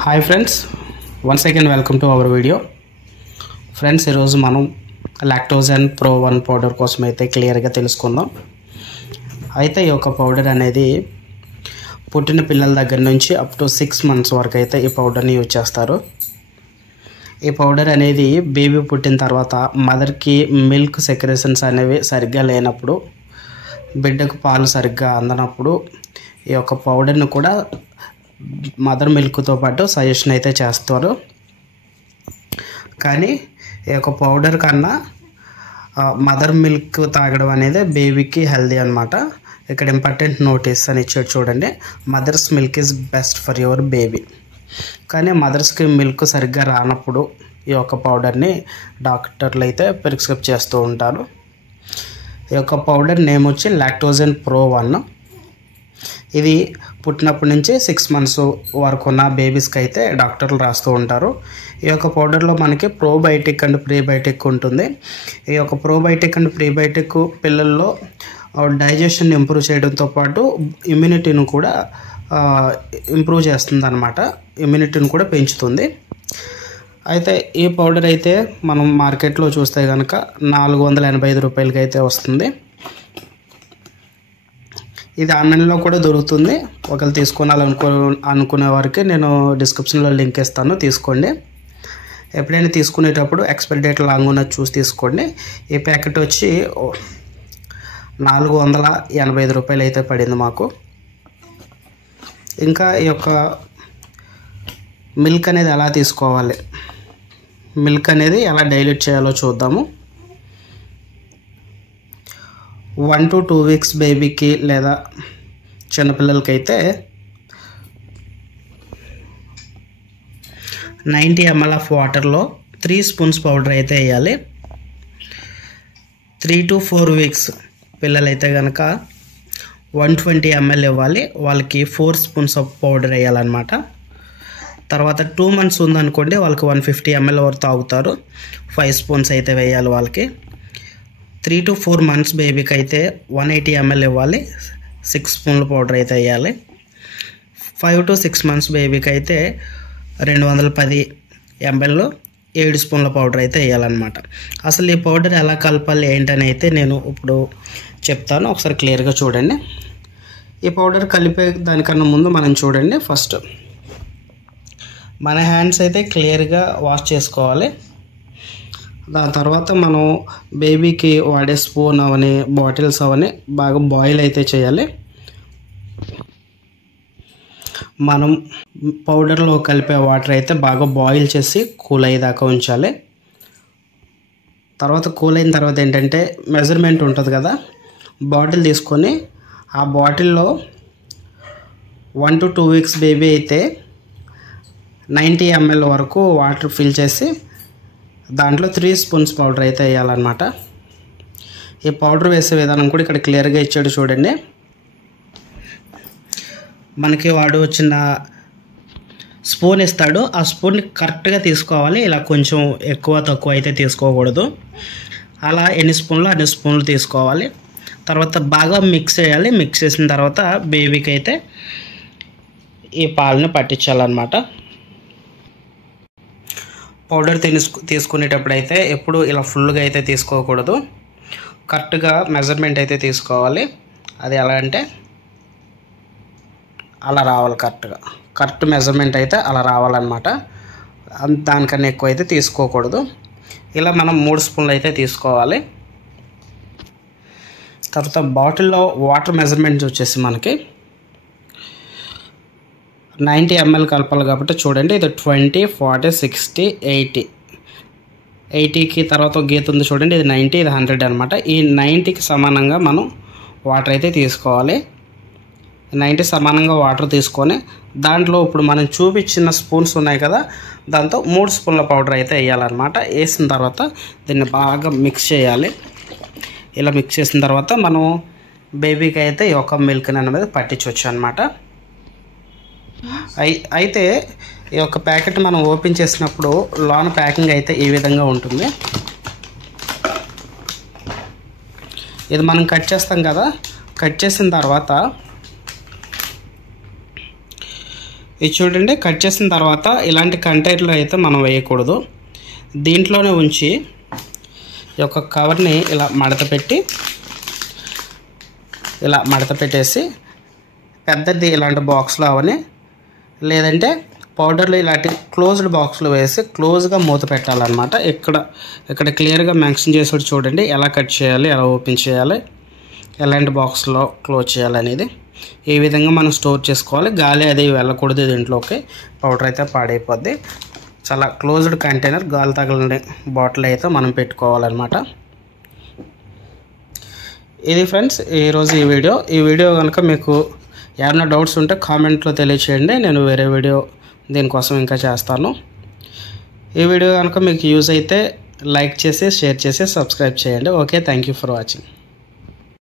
Hi friends, once again welcome to our video. Friends, ఈరోజు మనం Lactogen pro 1 powder కోసం అయితే క్లియర్గా తెలుసుకుందాం. అయితే ఈ యొక్క పౌడర్ అనేది పుట్టిన పిల్లల దగ్గర నుంచి అప్ టు 6 months వరకు అయితే ఈ పౌడర్ని యూజ్ చేస్తారు. ఈ పౌడర్ అనేది బేబీ పుట్టిన తర్వాత మదర్కి మిల్క్ సెక్రెషన్స్ అనేవి సరిగ్గా లేనప్పుడు, బిడ్డకు పాలు సరిగ్గా అందనప్పుడు ఈ యొక్క పౌడర్ని కూడా మదర్ మిల్క్తో పాటు సజెషన్ అయితే చేస్తారు. కానీ ఈ యొక్క పౌడర్ కన్నా మదర్ మిల్క్ తాగడం అనేది బేబీకి హెల్దీ అనమాట. ఇక్కడ ఇంపార్టెంట్ నోటీస్ అని ఇచ్చాడు చూడండి, mothers milk is best for your baby. కానీ మదర్స్కి మిల్క్ సరిగ్గా రానప్పుడు ఈ యొక్క పౌడర్ని డాక్టర్లు అయితే ప్రిస్క్రైబ్ చేస్తూ ఉంటారు. ఈ యొక్క పౌడర్ నేమ్ వచ్చి లాక్టోజన్ ప్రో 1. ఇది పుట్టినప్పటి నుంచి 6 months వరకు ఉన్న బేబీస్కి అయితే డాక్టర్లు రాస్తూ ఉంటారు. ఈ యొక్క పౌడర్లో మనకి ప్రోబయోటిక్ అండ్ ప్రీబయోటిక్ ఉంటుంది. ఈ యొక్క ప్రోబయోటిక్ అండ్ ప్రీబయోటిక్ పిల్లల్లో డైజెషన్ ఇంప్రూవ్ చేయడంతో పాటు ఇమ్యూనిటీని కూడా ఇంప్రూవ్ చేస్తుంది అనమాట. ఇమ్యూనిటీని కూడా పెంచుతుంది. అయితే ఈ పౌడర్ అయితే మనం మార్కెట్లో చూస్తే కనుక 485 రూపాయలకి అయితే వస్తుంది. ఇది ఆన్లైన్లో కూడా దొరుకుతుంది. ఒకవేళ అనుకునే వారికి నేను డిస్క్రిప్షన్లో లింక్ ఇస్తాను, తీసుకోండి. ఎప్పుడైనా తీసుకునేటప్పుడు ఎక్స్పైరీ డేట్ లాంగ్ ఉన్నది చూసి తీసుకోండి. ఈ ప్యాకెట్ వచ్చి 485 రూపాయలు అయితే పడింది మాకు. ఇంకా ఈ యొక్క మిల్క్ అనేది ఎలా తీసుకోవాలి, మిల్క్ అనేది ఎలా డైల్యూట్ చేయాలో చూద్దాము. 1 to 2 weeks బేబీకి లేదా చిన్నపిల్లలకి అయితే 90 ml ఆఫ్ వాటర్లో 3 spoons పౌడర్ అయితే వేయాలి. 3 to 4 weeks పిల్లలైతే కనుక 120 ml ఇవ్వాలి. వాళ్ళకి 4 spoons ఆఫ్ పౌడర్ వేయాలన్నమాట. తర్వాత 2 months ఉందనుకోండి, వాళ్ళకి 150 ml వరకు తాగుతారు. 5 spoons అయితే వేయాలి వాళ్ళకి. 3 to 4 months బేబీకి అయితే 180 ml ఇవ్వాలి. 6 spoons పౌడర్ అయితే వేయాలి. 5 to 6 months బేబీకి అయితే 210 ml 7 spoons పౌడర్ అయితే వేయాలన్నమాట. అసలు ఈ పౌడర్ ఎలా కలపాలి ఏంటని అయితే నేను ఇప్పుడు చెప్తాను, ఒకసారి క్లియర్గా చూడండి. ఈ పౌడర్ కలిపే దానికన్నా ముందు మనం చూడండి, ఫస్ట్ మన హ్యాండ్స్ అయితే క్లియర్గా వాష్ చేసుకోవాలి. దాని తర్వాత మనం బేబీకి వాడే స్పూన్ అవని బాటిల్స్ అవని బాగా బాయిల్ అయితే చేయాలి. మనం పౌడర్లో కలిపే వాటర్ అయితే బాగా బాయిల్ చేసి కూల్ అయ్యేదాకా ఉంచాలి. తర్వాత కూల్ అయిన తర్వాత ఏంటంటే మెజర్మెంట్ ఉంటుంది కదా, బాటిల్ తీసుకొని ఆ బాటిల్లో 1 to 2 weeks బేబీ అయితే 90 ml వరకు వాటర్ ఫిల్ చేసి దాంట్లో 3 spoons పౌడర్ అయితే వేయాలన్నమాట. ఈ పౌడర్ వేసే విధానం కూడా ఇక్కడ క్లియర్గా ఇచ్చాడు చూడండి. మనకి వాడు చిన్న స్పూన్ ఇస్తాడు, ఆ స్పూన్ని కరెక్ట్గా తీసుకోవాలి. ఇలా కొంచెం ఎక్కువ తక్కువ అయితే తీసుకోకూడదు. అలా ఎన్ని స్పూన్లు అన్ని స్పూన్లు తీసుకోవాలి. తర్వాత బాగా మిక్స్ చేయాలి. మిక్స్ చేసిన తర్వాత బేబీకి అయితే ఈ పాలను పట్టించాలన్నమాట. పౌడర్ తీసుకునేటప్పుడు అయితే ఎప్పుడు ఇలా ఫుల్గా అయితే తీసుకోకూడదు, కరెక్ట్గా మెజర్మెంట్ అయితే తీసుకోవాలి. అది ఎలా అంటే అలా రావాలి, కరెక్ట్ మెజర్మెంట్ అయితే అలా రావాలన్నమాట. దానికన్నా ఎక్కువ అయితే తీసుకోకూడదు. ఇలా మనం 3 spoons అయితే తీసుకోవాలి. తర్వాత బాటిల్లో వాటర్ మెజర్మెంట్స్ వచ్చేసి మనకి 90 ml కలపాలి కాబట్టి చూడండి, ఇది 20, 40, 60, 80. 80కి తర్వాత ఒక గీత ఉంది చూడండి, ఇది 90, ఇది 100 అనమాట. ఈ 90కి సమానంగా మనం వాటర్ అయితే తీసుకోవాలి. 90 సమానంగా వాటర్ తీసుకొని దాంట్లో ఇప్పుడు మనం చూపించిన స్పూన్స్ ఉన్నాయి కదా, దాంతో 3 spoons పౌడర్ అయితే వేయాలన్నమాట. వేసిన తర్వాత దీన్ని బాగా మిక్స్ చేయాలి. ఇలా మిక్స్ చేసిన తర్వాత మనం బేబీకి అయితే ఈ యొక్క మిల్క్ అనేది పట్టించవచ్చు అనమాట. అయితే ఈ యొక్క ప్యాకెట్ మనం ఓపెన్ చేసినప్పుడు లోన ప్యాకింగ్ అయితే ఈ విధంగా ఉంటుంది. ఇది మనం కట్ చేస్తాం కదా, కట్ చేసిన తర్వాత ఇది చూడండి, కట్ చేసిన తర్వాత ఇలాంటి కంటైనర్లో అయితే మనం వేయకూడదు. దీంట్లోనే ఉంచి ఈ యొక్క కవర్ని ఇలా మడత పెట్టేసి పెద్దది ఇలాంటి బాక్స్లో అవని, లేదంటే పౌడర్లు ఇలాంటి క్లోజ్డ్ బాక్స్లో వేసి క్లోజ్గా మూత పెట్టాలన్నమాట. ఇక్కడ క్లియర్గా మెన్షన్ చేసి చూడండి ఎలా కట్ చేయాలి, ఎలా ఓపెన్ చేయాలి, ఎలాంటి బాక్స్లో క్లోజ్ చేయాలనేది. ఈ విధంగా మనం స్టోర్ చేసుకోవాలి. గాలి అది వెళ్ళకూడదు దీంట్లోకి, పౌడర్ అయితే పాడైపోద్ది. చాలా క్లోజ్డ్ కంటైనర్, గాలి తగలని బాటిల్ అయితే మనం పెట్టుకోవాలన్నమాట. ఇది ఫ్రెండ్స్ ఈరోజు ఈ వీడియో కనుక మీకు ఏమైనా డౌట్స్ ఉంటే కామెంట్లో తెలియచేయండి. నేను వేరే వీడియో దీనికోసం ఇంకా చేస్తాను. ఈ వీడియో కనుక మీకు యూజ్ అయితే లైక్ చేసి, షేర్ చేసి, సబ్స్క్రైబ్ చేయండి. Okay, thank you for watching.